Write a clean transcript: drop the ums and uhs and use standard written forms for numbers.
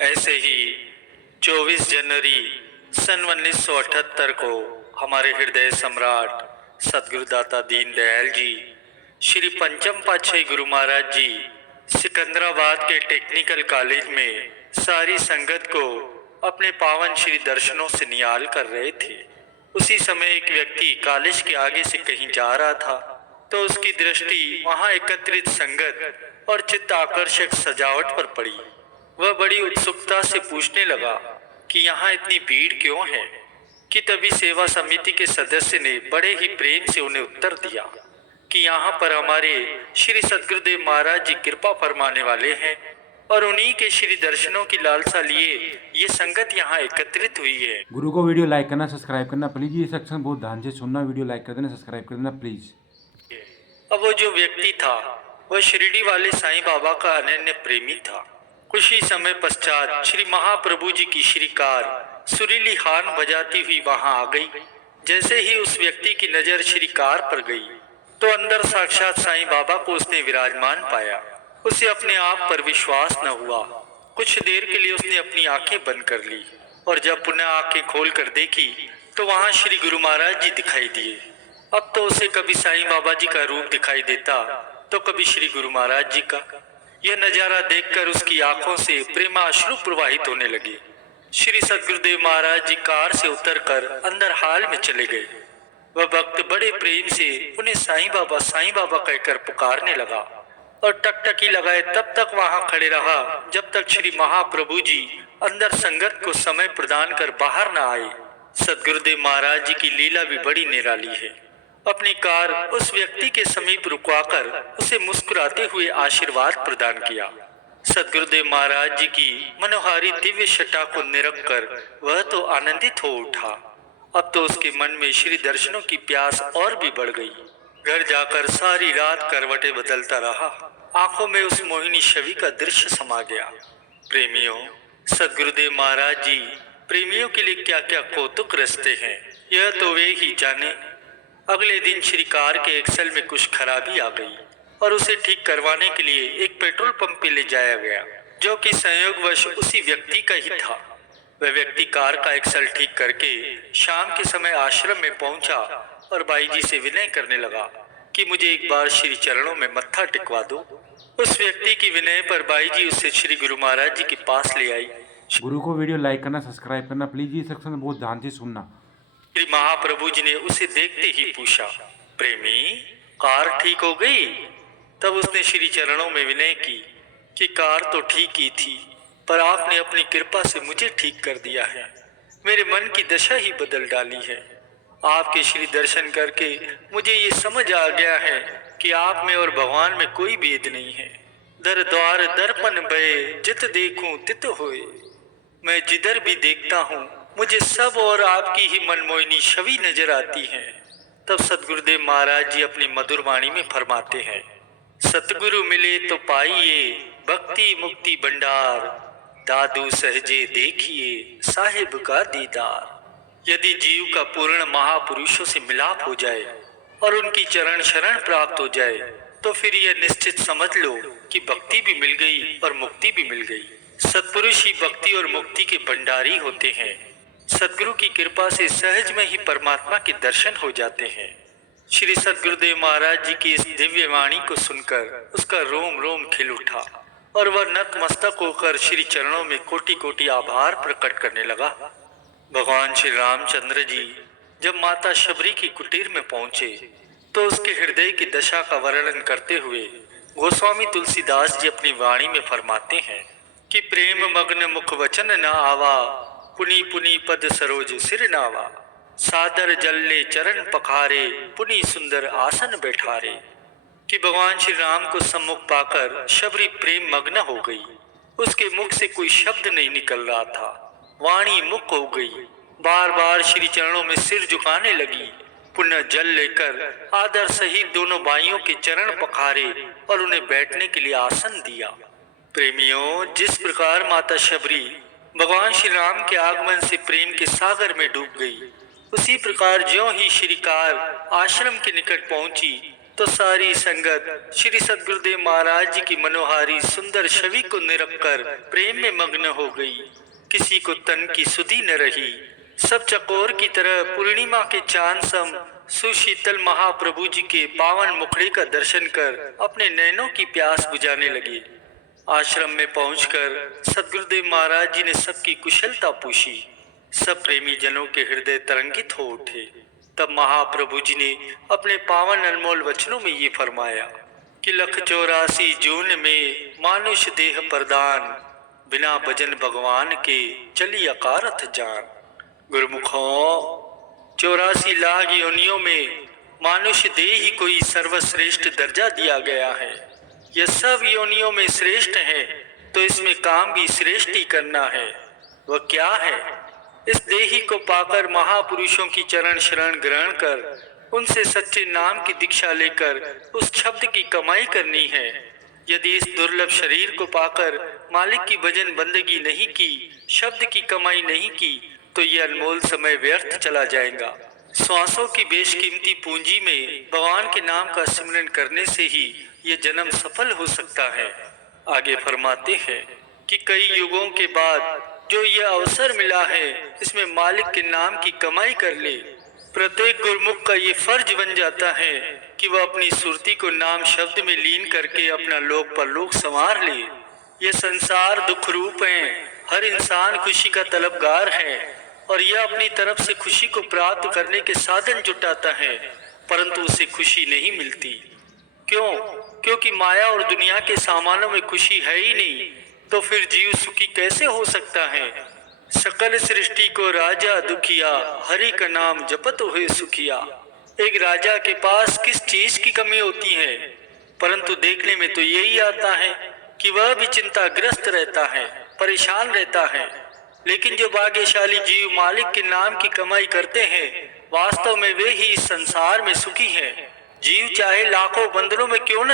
ऐसे ही 24 जनवरी सन 1978 को हमारे हृदय सम्राट सदगुरुदाता दीनदयाल जी, श्री पंचम पातशाही गुरु महाराज जी सिकंदराबाद के टेक्निकल कॉलेज में सारी संगत को अपने पावन श्री दर्शनों से निहाल कर रहे थे। उसी समय एक व्यक्ति कॉलेज के आगे से कहीं जा रहा था, तो उसकी दृष्टि वहां एकत्रित संगत और चित्त आकर्षक सजावट पर पड़ी। वह बड़ी उत्सुकता से पूछने लगा कि यहाँ इतनी भीड़ क्यों है। कि तभी सेवा समिति के सदस्य ने बड़े ही प्रेम से उन्हें उत्तर दिया कि यहाँ पर हमारे श्री सदगुरुदेव महाराज जी कृपा फरमाने वाले हैं और उन्हीं के श्री दर्शनों की लालसा लिए ये संगत यहाँ एकत्रित हुई है। गुरु को वीडियो लाइक करना, सब्सक्राइब करना प्लीज। ये सेक्शन बहुत ध्यान से सुनना, वीडियो लाइक कर देना, सब्सक्राइब कर देना प्लीज। अब वो जो व्यक्ति था वह शिरडी वाले साईं बाबा का अनन्य प्रेमी था। कुछ ही समय पश्चात श्री महाप्रभु जी की श्री कार सुरीली हार्न बजाती हुई वहां आ गई। जैसे ही उस व्यक्ति की नजर श्री कार पर गई तो अंदर साक्षात साईं बाबा को उसने विराजमान पाया। उसे अपने आप पर विश्वास न हुआ। कुछ देर के लिए उसने अपनी आंखें बंद कर ली और जब पुनः आंखें खोल कर देखी तो वहां श्री गुरु महाराज जी दिखाई दिए। अब तो उसे कभी साईं बाबा जी का रूप दिखाई देता तो कभी श्री गुरु महाराज जी का। यह नजारा देखकर उसकी आंखों से प्रेमाश्रु प्रवाहित होने लगे। श्री सदगुरुदेव महाराज जी कार से उतरकर अंदर हाल में चले गए। वह भक्त बड़े प्रेम से उन्हें साईं बाबा कहकर पुकारने लगा और टकटकी लगाए तब तक वहां खड़े रहा जब तक श्री महाप्रभु जी अंदर संगत को समय प्रदान कर बाहर न आए। सदगुरुदेव महाराज जी की लीला भी बड़ी निराली है। अपनी कार उस व्यक्ति के समीप रुकवाकर उसे मुस्कुराते हुए आशीर्वाद प्रदान किया। सदगुरुदेव महाराज जी की मनोहारी दिव्य छटा को निरख कर वह तो आनंदित हो उठा। अब तो उसके मन में श्री दर्शनों की प्यास और भी बढ़ गई। घर जाकर सारी रात करवटें बदलता रहा। आंखों में उस मोहिनी छवि का दृश्य समा गया। प्रेमियों, सदगुरुदेव महाराज जी प्रेमियों के लिए क्या क्या कौतुक रचते हैं यह तो वे ही जाने। अगले दिन श्री कार के एक्सल में कुछ खराबी आ गई और उसे ठीक करवाने के लिए एक पेट्रोल पंप पे ले जाया गया, जो कि संयोगवश उसी व्यक्ति का ही था। वह व्यक्ति कार का एक्सल ठीक करके शाम के समय आश्रम में पहुंचा और बाई जी से विनय करने लगा कि मुझे एक बार श्री चरणों में मत्था टिकवा दो। उस व्यक्ति की विनय पर बाई जी उसे श्री गुरु महाराज जी के पास ले आई। गुरु को वीडियो लाइक करना, सब्सक्राइब करना प्लीज। ये सेक्शन बहुत ध्यान से सुनना। श्री महाप्रभु जी ने उसे देखते ही पूछा, प्रेमी कार ठीक हो गई? तब उसने श्री चरणों में विनय की कि कार तो ठीक ही थी, पर आपने अपनी कृपा से मुझे ठीक कर दिया है। मेरे मन की दशा ही बदल डाली है। आपके श्री दर्शन करके मुझे ये समझ आ गया है कि आप में और भगवान में कोई भेद नहीं है। दर द्वार दर्पण भये जित देखूं तित होए। मैं जिधर भी देखता हूँ मुझे सब और आपकी ही मनमोहिनी छवि नजर आती है। तब सदगुरुदेव महाराज जी अपनी मधुर वाणी में फरमाते हैं, सतगुरु मिले तो पाइए भक्ति मुक्ति भंडार, दादू सहजे देखिए साहिब का दीदार। यदि जीव का पूर्ण महापुरुषों से मिलाप हो जाए और उनकी चरण शरण प्राप्त हो जाए तो फिर यह निश्चित समझ लो कि भक्ति भी मिल गई और मुक्ति भी मिल गई। सत्पुरुष ही भक्ति और मुक्ति के भंडारी होते हैं। सदगुरु की कृपा से सहज में ही परमात्मा के दर्शन हो जाते हैं। श्री सदगुरुदेव महाराज जी की इस दिव्य वाणी को सुनकर उसका रोम रोम खिल उठा और वह नतमस्तक होकर श्री चरणों में कोटि कोटि आभार प्रकट करने लगा। भगवान श्री रामचंद्र जी जब माता शबरी की कुटीर में पहुंचे तो उसके हृदय की दशा का वर्णन करते हुए गोस्वामी तुलसीदास जी अपनी वाणी में फरमाते हैं कि प्रेम मग्न मुख वचन न आवा, पुनि पुनि पद सरोज सिर नावा। सादर जल्ले चरण पखारे, पुनि सुंदर आसन बैठारे। कि भगवान श्री राम को सम्मुख पाकर शबरी प्रेम मग्न हो गई। उसके मुख से कोई शब्द नहीं निकल रहा था, वाणी मुक हो गई। बार बार श्री चरणों में सिर झुकाने लगी। पुनः जल लेकर आदर सहित दोनों भाइयों के चरण पखारे और उन्हें बैठने के लिए आसन दिया। प्रेमियों, जिस प्रकार माता शबरी भगवान श्री राम के आगमन से प्रेम के सागर में डूब गई, उसी प्रकार ज्यों ही श्री कार आश्रम के निकट पहुंची तो सारी संगत श्री सद्गुरुदेव महाराज जी की मनोहारी सुंदर छवि को निरख कर प्रेम में मग्न हो गई। किसी को तन की सुधि न रही। सब चकोर की तरह पूर्णिमा के चांद सम सुशीतल महाप्रभु जी के पावन मुखड़े का दर्शन कर अपने नैनों की प्यास बुझाने लगे। आश्रम में पहुंचकर सद्गुरुदेव महाराज जी ने सबकी कुशलता पूछी। सब प्रेमी जनों के हृदय तरंगित हो उठे। तब महाप्रभु जी ने अपने पावन अनमोल वचनों में ये फरमाया कि 184 जून में मानुष देह प्रदान, बिना भजन भगवान के चली अकारथ जान। गुरुमुखों, 84 लाख योनियों में मानुष देह ही कोई सर्वश्रेष्ठ दर्जा दिया गया है। यह सब योनियों में श्रेष्ठ है तो इसमें काम भी श्रेष्ठ ही करना है। वह क्या है? इस देही को पाकर महापुरुषों की चरण शरण ग्रहण कर उनसे सच्चे नाम की दीक्षा लेकर उस शब्द की कमाई करनी है। यदि इस दुर्लभ शरीर को पाकर मालिक की भजन बंदगी नहीं की, शब्द की कमाई नहीं की, तो यह अनमोल समय व्यर्थ चला जाएगा। श्वासों की बेशकीमती पूंजी में भगवान के नाम का सिमरन करने से ही ये जन्म सफल हो सकता है। आगे फरमाते हैं कि कई युगों के बाद जो यह अवसर मिला है, इसमें मालिक के नाम की कमाई कर ले। प्रत्येक गुरुमुख का ये फर्ज बन जाता है कि वह अपनी सुरती को नाम शब्द में लीन करके अपना लोक परलोक संवार ले। यह संसार दुख रूप है। हर इंसान खुशी का तलबगार है और यह अपनी तरफ से खुशी को प्राप्त करने के साधन जुटाता है, परंतु उसे खुशी नहीं मिलती। क्यों? क्योंकि माया और दुनिया के सामानों में खुशी है ही नहीं, तो फिर जीव सुखी कैसे हो सकता है? सकल सृष्टि को राजा दुखिया, हरि का नाम जपत हुए सुखिया। एक राजा के पास किस चीज की कमी होती है, परंतु देखने में तो यही आता है कि वह भी चिंताग्रस्त रहता है, परेशान रहता है। लेकिन जो भाग्यशाली जीव मालिक के नाम की कमाई करते हैं, वास्तव में वे ही इस संसार में सुखी हैं। जीव चाहे लाखों बंधनों में क्यों न